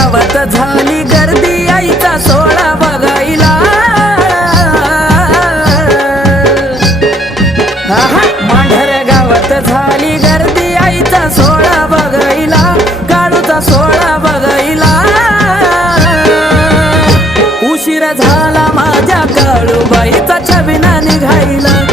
गावात झाली गर्दी आईचा सोळा बघायला मांढऱ्या गावात झाली गर्दी आईचा सोळा बघायला काळूचा सोळा बघायला उशीर झाला माझ्या काळूबाईचा छबिना निघायला